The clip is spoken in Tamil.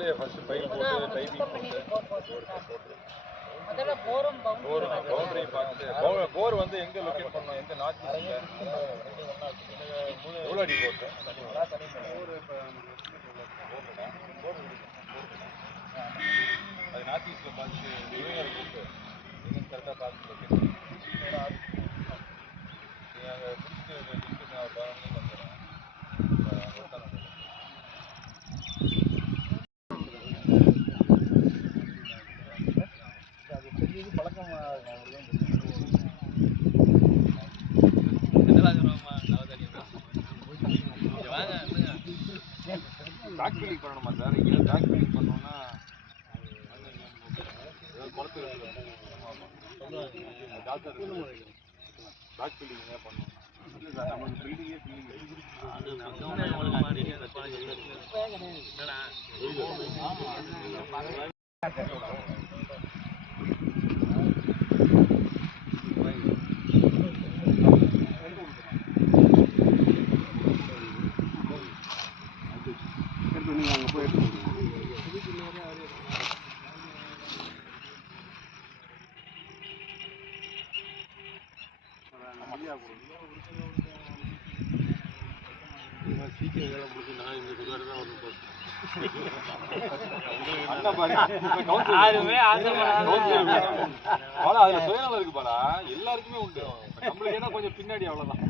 ஃபர்ஸ்ட்லயே ஃபர்ஸ்ட் பைல் போட்டு டைப்பிங் போட்டு. முதல்ல போரும் போர் பவுண்டரி பார்த்து போர் போர் வந்து எங்க லொகேட் பண்ணோம்? எந்த நார்த் எவ்வளோ அடி போட்டு அது நார்த் ஈஸ்ட்ல பார்த்து இவங்க இருக்கு பேக் பண்ணணுமா சார்? இங்கே பேக் ஃபீலிங் பண்ணோம்னா டாக்டர் பேக் ஏன் பண்ணணும் இல்லை சார் நமக்கு பில்டிங்கே ஃபீலிங் நீங்கள் அங்கே போய் எடுத்து அதுல சுயநலம் இருக்கு எல்லாருக்குமே உண்டு நம்மளுக்கு ஏன்னா கொஞ்சம் பின்னாடி அவ்வளவுதான்